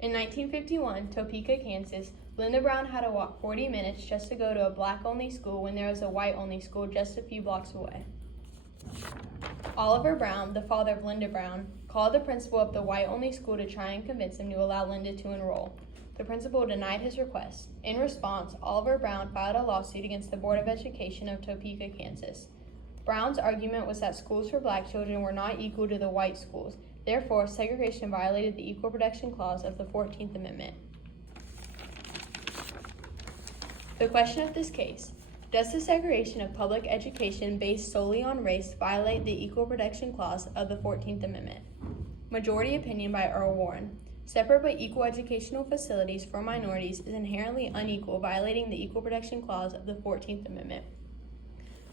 In 1951, Topeka, Kansas, Linda Brown had to walk 40 minutes just to go to a black-only school when there was a white-only school just a few blocks away. Oliver Brown, the father of Linda Brown, called the principal of the white-only school to try and convince him to allow Linda to enroll. The principal denied his request. In response, Oliver Brown filed a lawsuit against the Board of Education of Topeka, Kansas. Brown's argument was that schools for black children were not equal to the white schools. Therefore, segregation violated the Equal Protection Clause of the 14th Amendment. The question of this case: does the segregation of public education based solely on race violate the Equal Protection Clause of the 14th Amendment? Majority opinion by Earl Warren. Separate but equal educational facilities for minorities is inherently unequal, violating the Equal Protection Clause of the 14th Amendment.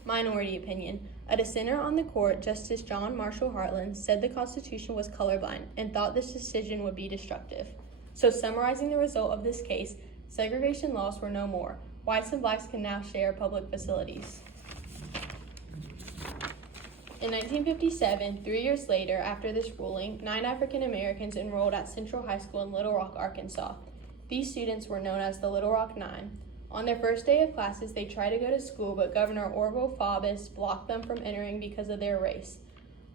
Minority opinion. A dissenter on the court, Justice John Marshall Harlan, said the Constitution was colorblind and thought this decision would be destructive. So summarizing the result of this case, segregation laws were no more. Whites and blacks can now share public facilities. In 1957, 3 years later after this ruling, 9 African Americans enrolled at Central High School in Little Rock, Arkansas. These students were known as the Little Rock Nine. On their first day of classes, they tried to go to school, but Governor Orville Faubus blocked them from entering because of their race.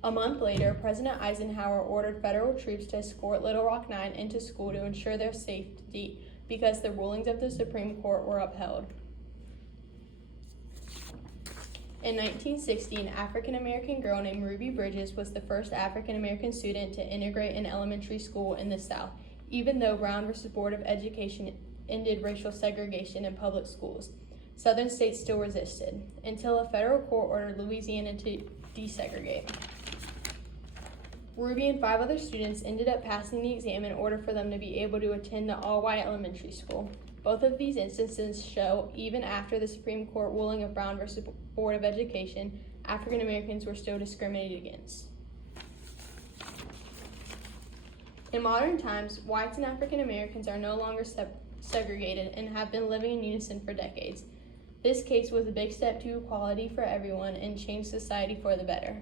A month later, President Eisenhower ordered federal troops to escort Little Rock Nine into school to ensure their safety because the rulings of the Supreme Court were upheld. In 1960, an African-American girl named Ruby Bridges was the first African-American student to integrate an elementary school in the South, even though Brown v. Board of Education ended racial segregation in public schools. Southern states still resisted, until a federal court ordered Louisiana to desegregate. Ruby and 5 other students ended up passing the exam in order for them to be able to attend the all-white elementary school. Both of these instances show, even after the Supreme Court ruling of Brown v. Board of Education, African Americans were still discriminated against. In modern times, whites and African Americans are no longer segregated and have been living in unison for decades. This case was a big step to equality for everyone and changed society for the better.